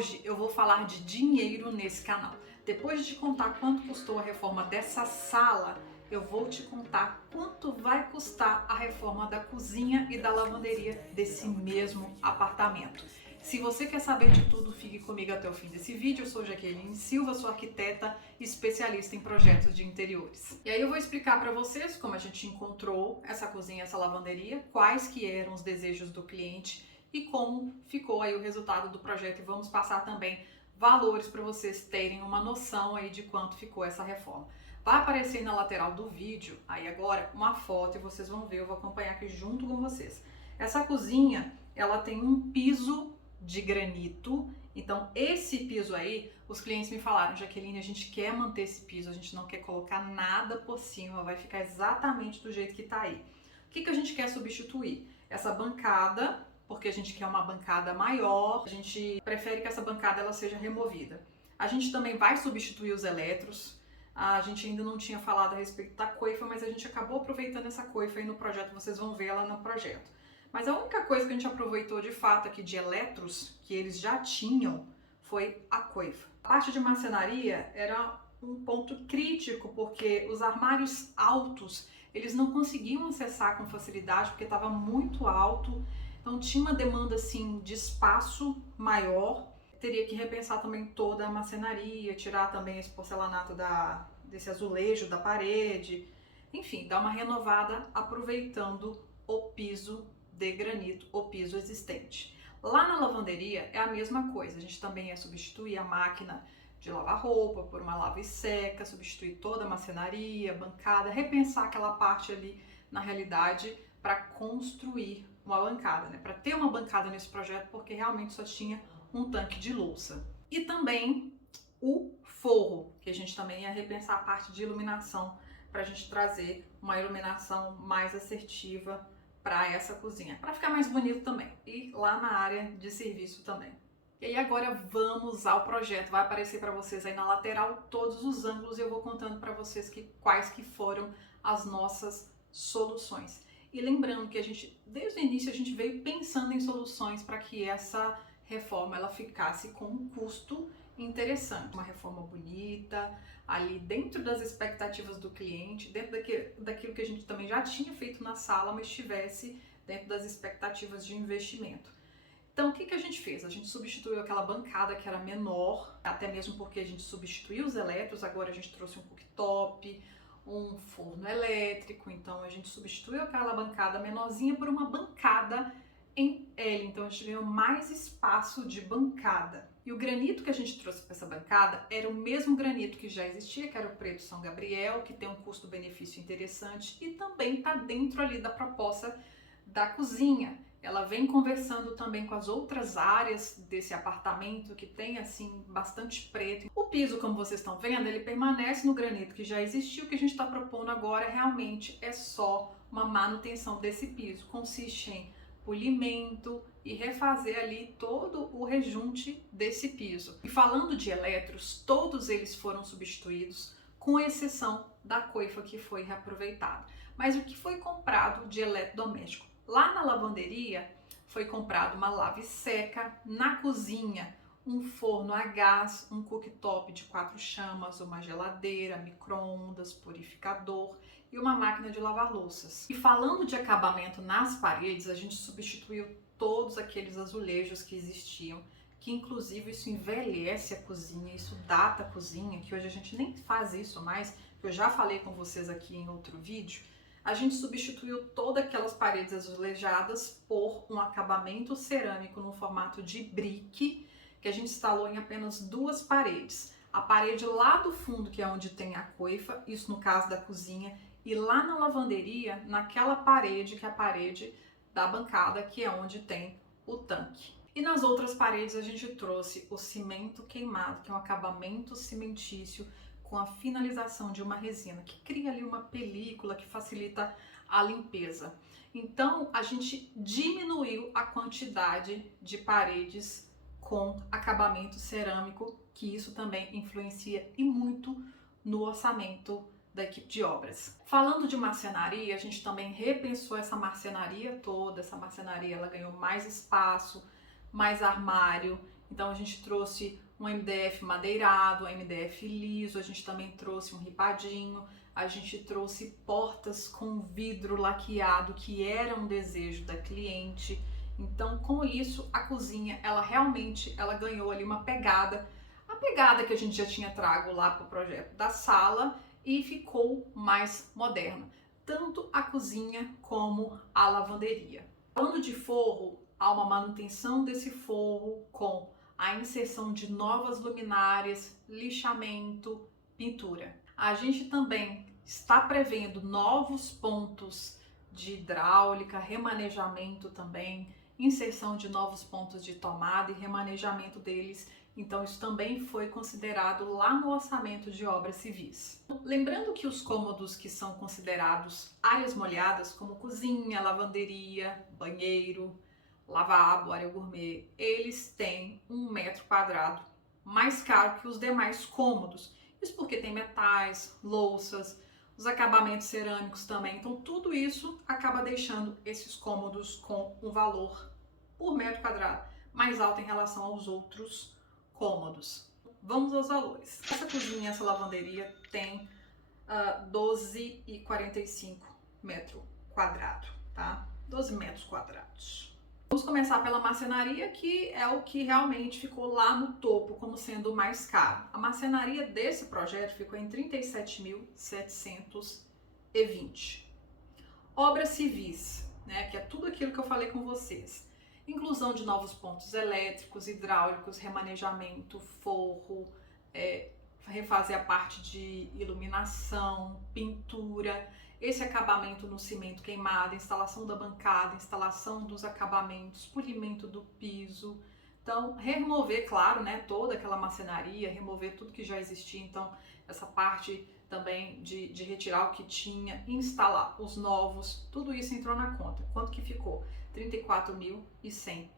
Hoje eu vou falar de dinheiro nesse canal. Depois de te contar quanto custou a reforma dessa sala, eu vou te contar quanto vai custar a reforma da cozinha e da lavanderia desse mesmo apartamento. Se você quer saber de tudo, fique comigo até o fim desse vídeo. Eu sou Jaqueline Silva, sou arquiteta e especialista em projetos de interiores. E aí eu vou explicar para vocês como a gente encontrou essa cozinha, essa lavanderia, quais que eram os desejos do cliente e como ficou aí o resultado do projeto, e vamos passar também valores para vocês terem uma noção aí de quanto ficou essa reforma. Vai aparecer na lateral do vídeo aí agora uma foto e vocês vão ver, eu vou acompanhar aqui junto com vocês. Essa cozinha, ela tem um piso de granito, então esse piso aí, os clientes me falaram: Jaqueline, a gente quer manter esse piso, a gente não quer colocar nada por cima, vai ficar exatamente do jeito que tá aí. O que a gente quer substituir? Essa bancada, porque a gente quer uma bancada maior, a gente prefere que essa bancada ela seja removida. A gente também vai substituir os eletros. A gente ainda não tinha falado a respeito da coifa, mas a gente acabou aproveitando essa coifa aí no projeto, vocês vão ver ela no projeto. Mas a única coisa que a gente aproveitou de fato aqui de eletros, que eles já tinham, foi a coifa. A parte de marcenaria era um ponto crítico, porque os armários altos, eles não conseguiam acessar com facilidade, porque estava muito alto. Então tinha uma demanda assim de espaço maior. Teria que repensar também toda a marcenaria, tirar também esse porcelanato desse azulejo da parede. Enfim, dar uma renovada aproveitando o piso de granito, o piso existente. Lá na lavanderia é a mesma coisa. A gente também ia substituir a máquina de lavar roupa por uma lava e seca, substituir toda a marcenaria, bancada, repensar aquela parte ali na realidade para construir uma bancada, né? Para ter uma bancada nesse projeto, porque realmente só tinha um tanque de louça. E também o forro, que a gente também ia repensar a parte de iluminação para a gente trazer uma iluminação mais assertiva para essa cozinha, para ficar mais bonito também. E lá na área de serviço também. E aí agora vamos ao projeto. Vai aparecer para vocês aí na lateral todos os ângulos e eu vou contando para vocês quais que foram as nossas soluções. E lembrando que a gente, desde o início, a gente veio pensando em soluções para que essa reforma ela ficasse com um custo interessante. Uma reforma bonita, ali dentro das expectativas do cliente, dentro daquilo que a gente também já tinha feito na sala, mas estivesse dentro das expectativas de investimento. Então, o que a gente fez? A gente substituiu aquela bancada que era menor, até mesmo porque a gente substituiu os eletros, agora a gente trouxe um cooktop, um forno elétrico, então a gente substituiu aquela bancada menorzinha por uma bancada em L, então a gente ganhou mais espaço de bancada. E o granito que a gente trouxe para essa bancada era o mesmo granito que já existia, que era o preto São Gabriel, que tem um custo-benefício interessante e também está dentro ali da proposta da cozinha. Ela vem conversando também com as outras áreas desse apartamento, que tem assim bastante preto. O piso, como vocês estão vendo, ele permanece no granito que já existiu. O que a gente está propondo agora realmente é só uma manutenção desse piso. Consiste em polimento e refazer ali todo o rejunte desse piso. E falando de eletros, todos eles foram substituídos, com exceção da coifa que foi reaproveitada. Mas o que foi comprado de eletrodoméstico? Lá na lavanderia foi comprado uma lava e seca, na cozinha um forno a gás, um cooktop de 4 chamas, uma geladeira, micro-ondas, purificador e uma máquina de lavar louças. E falando de acabamento nas paredes, a gente substituiu todos aqueles azulejos que existiam, que inclusive isso envelhece a cozinha, isso data a cozinha, que hoje a gente nem faz isso mais, que eu já falei com vocês aqui em outro vídeo. A gente substituiu todas aquelas paredes azulejadas por um acabamento cerâmico no formato de brique, que a gente instalou em apenas 2 paredes. A parede lá do fundo, que é onde tem a coifa, isso no caso da cozinha, e lá na lavanderia, naquela parede, que é a parede da bancada, que é onde tem o tanque. E nas outras paredes a gente trouxe o cimento queimado, que é um acabamento cimentício com a finalização de uma resina, que cria ali uma película que facilita a limpeza. Então a gente diminuiu a quantidade de paredes com acabamento cerâmico, que isso também influencia e muito no orçamento da equipe de obras. Falando de marcenaria, a gente também repensou essa marcenaria toda. Essa marcenaria ela ganhou mais espaço, mais armário Então a gente trouxe um MDF madeirado, um MDF liso, a gente também trouxe um ripadinho, a gente trouxe portas com vidro laqueado, que era um desejo da cliente. Então, com isso, a cozinha, ela realmente ganhou ali uma pegada, a pegada que a gente já tinha trago lá para o projeto da sala, e ficou mais moderna, tanto a cozinha como a lavanderia. Falando de forro, há uma manutenção desse forro com a inserção de novas luminárias, lixamento, pintura. A gente também está prevendo novos pontos de hidráulica, remanejamento também, inserção de novos pontos de tomada e remanejamento deles. Então isso também foi considerado lá no orçamento de obras civis. Lembrando que os cômodos que são considerados áreas molhadas, como cozinha, lavanderia, banheiro, lavabo, área gourmet, eles têm 1 metro quadrado mais caro que os demais cômodos. Isso porque tem metais, louças, os acabamentos cerâmicos também. Então tudo isso acaba deixando esses cômodos com um valor por metro quadrado mais alto em relação aos outros cômodos. Vamos aos valores. Essa cozinha, essa lavanderia tem 12,45 metro quadrado, tá? 12 metros quadrados. Vamos começar pela marcenaria, que é o que realmente ficou lá no topo como sendo o mais caro. A marcenaria desse projeto ficou em 37.720. Obras civis, né, que é tudo aquilo que eu falei com vocês. Inclusão de novos pontos elétricos, hidráulicos, remanejamento, forro, refazer a parte de iluminação, pintura, esse acabamento no cimento queimado, instalação da bancada, instalação dos acabamentos, polimento do piso. Então, remover, claro, né, toda aquela marcenaria, remover tudo que já existia. Então, essa parte também de retirar o que tinha, instalar os novos, tudo isso entrou na conta. Quanto que ficou? R$ 34.100.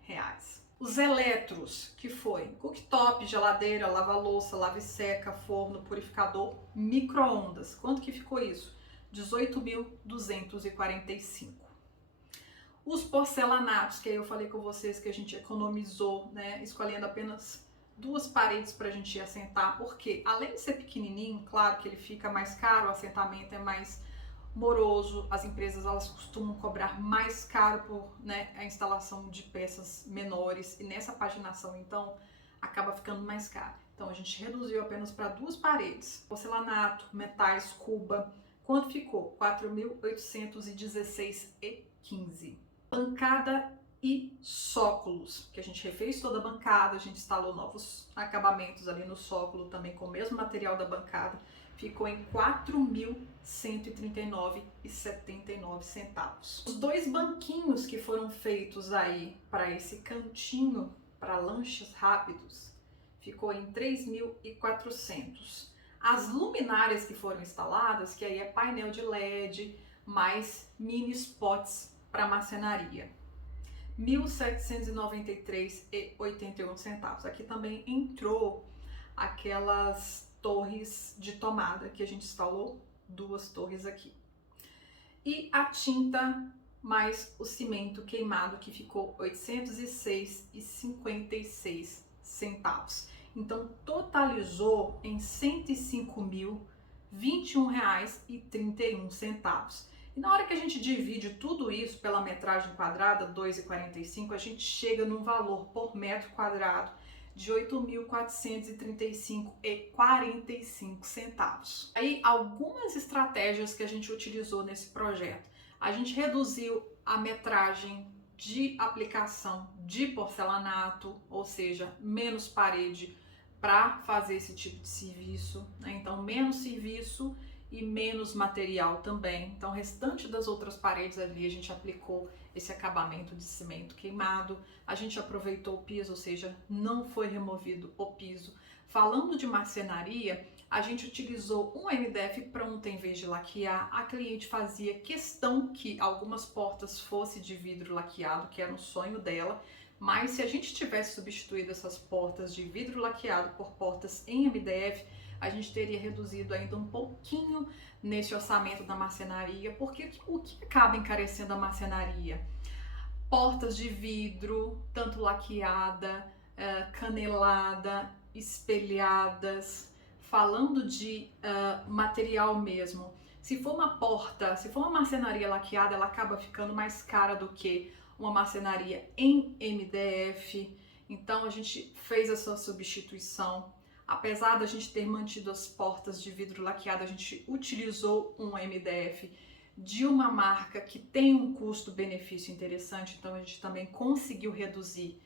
Os eletros, que foi cooktop, geladeira, lava-louça, lave-seca, forno, purificador, micro-ondas. Quanto que ficou isso? R$ 18.245. Os porcelanatos, que aí eu falei com vocês que a gente economizou, né, escolhendo apenas 2 paredes para a gente assentar, porque além de ser pequenininho, claro que ele fica mais caro, o assentamento é mais moroso, as empresas elas costumam cobrar mais caro por, né, a instalação de peças menores, e nessa paginação então acaba ficando mais caro. Então a gente reduziu apenas para 2 paredes, porcelanato, metais, cuba. Quanto ficou? R$ 4.816,15. Bancada e sóculos, que a gente refez toda a bancada, a gente instalou novos acabamentos ali no sóculo também com o mesmo material da bancada. Ficou em R$ 4.139,79. Os 2 banquinhos que foram feitos aí para esse cantinho para lanches rápidos ficou em R$ 3.400. As luminárias que foram instaladas, que aí é painel de LED mais mini spots para marcenaria, R$ 1.793,81. Aqui também entrou aquelas torres de tomada que a gente instalou, 2 torres aqui. E a tinta mais o cimento queimado, que ficou R$ 806,56. Então totalizou em R$ 105.021,31. E na hora que a gente divide tudo isso pela metragem quadrada, 2,45, a gente chega num valor por metro quadrado de R$ 8.435,45. Aí algumas estratégias que a gente utilizou nesse projeto. A gente reduziu a metragem de aplicação de porcelanato, ou seja, menos parede para fazer esse tipo de serviço, né? Então menos serviço e menos material também. Então o restante das outras paredes ali a gente aplicou esse acabamento de cimento queimado. A gente aproveitou o piso, ou seja, não foi removido o piso. Falando de marcenaria, a gente utilizou um MDF pronto em vez de laquear. A cliente fazia questão que algumas portas fossem de vidro laqueado, que era um sonho dela. Mas se a gente tivesse substituído essas portas de vidro laqueado por portas em MDF, a gente teria reduzido ainda um pouquinho nesse orçamento da marcenaria, porque o que acaba encarecendo a marcenaria? Portas de vidro, tanto laqueada, canelada, espelhadas, falando de material mesmo. Se for uma porta, se for uma marcenaria laqueada, ela acaba ficando mais cara do que uma marcenaria em MDF. Então a gente fez essa substituição. Apesar da gente ter mantido as portas de vidro laqueado, a gente utilizou um MDF de uma marca que tem um custo-benefício interessante, então a gente também conseguiu reduzir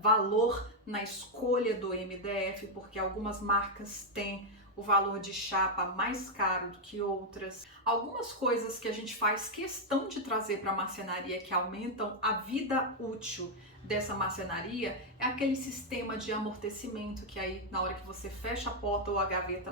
valor na escolha do MDF, porque algumas marcas têm o valor de chapa mais caro do que outras. Algumas coisas que a gente faz questão de trazer para a marcenaria que aumentam a vida útil dessa marcenaria é aquele sistema de amortecimento que aí na hora que você fecha a porta ou a gaveta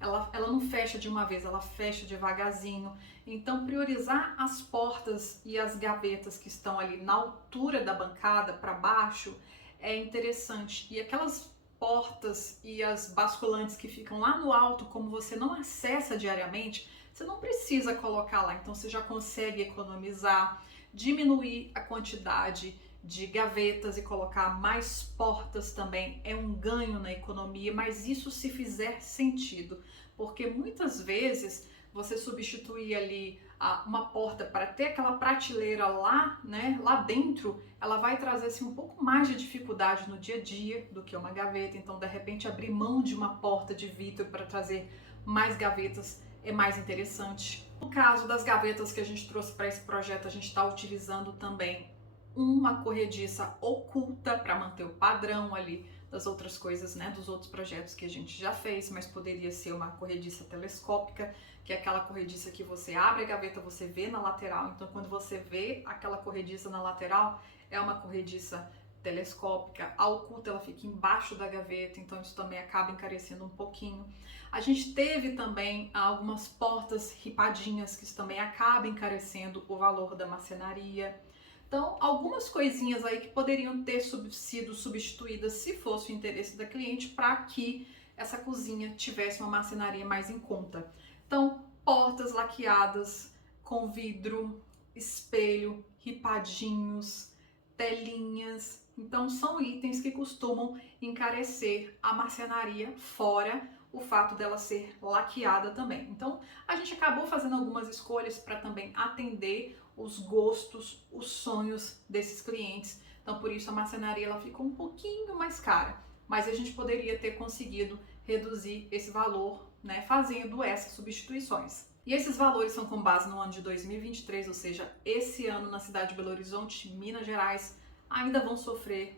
ela não fecha de uma vez, ela fecha devagarzinho. Então priorizar as portas e as gavetas que estão ali na altura da bancada para baixo é interessante. E aquelas portas e as basculantes que ficam lá no alto, como você não acessa diariamente, você não precisa colocar lá, então você já consegue economizar, diminuir a quantidade de gavetas e colocar mais portas também é um ganho na economia, mas isso se fizer sentido, porque muitas vezes você substituir ali uma porta para ter aquela prateleira lá, né, lá dentro, ela vai trazer assim, um pouco mais de dificuldade no dia a dia do que uma gaveta. Então, de repente, abrir mão de uma porta de vidro para trazer mais gavetas é mais interessante. No caso das gavetas que a gente trouxe para esse projeto, a gente está utilizando também uma corrediça oculta para manter o padrão ali das outras coisas, né, dos outros projetos que a gente já fez, mas poderia ser uma corrediça telescópica, que é aquela corrediça que você abre a gaveta, você vê na lateral. Então, quando você vê aquela corrediça na lateral, é uma corrediça telescópica. A oculta, ela fica embaixo da gaveta, então isso também acaba encarecendo um pouquinho. A gente teve também algumas portas ripadinhas, que isso também acaba encarecendo o valor da marcenaria. Então, algumas coisinhas aí que poderiam ter sido substituídas se fosse o interesse da cliente para que essa cozinha tivesse uma marcenaria mais em conta. Então, portas laqueadas com vidro, espelho, ripadinhos, telinhas. Então, são itens que costumam encarecer a marcenaria, fora o fato dela ser laqueada também. Então, a gente acabou fazendo algumas escolhas para também atender os gostos, os sonhos desses clientes. Então, por isso a marcenaria ela ficou um pouquinho mais cara, mas a gente poderia ter conseguido reduzir esse valor, né, fazendo essas substituições. E esses valores são com base no ano de 2023, ou seja, esse ano na cidade de Belo Horizonte, Minas Gerais, ainda vão sofrer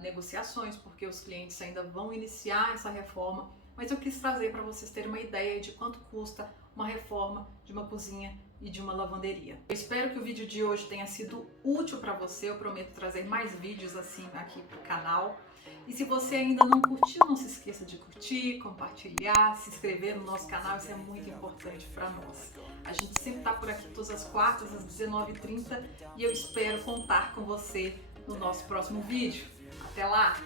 negociações, porque os clientes ainda vão iniciar essa reforma, mas eu quis trazer para vocês terem uma ideia de quanto custa uma reforma de uma cozinha e de uma lavanderia. Eu espero que o vídeo de hoje tenha sido útil para você. Eu prometo trazer mais vídeos assim aqui para o canal. E se você ainda não curtiu, não se esqueça de curtir, compartilhar, se inscrever no nosso canal, isso é muito importante para nós. A gente sempre está por aqui todas as quartas, às 19h30, e eu espero contar com você no nosso próximo vídeo. Até lá!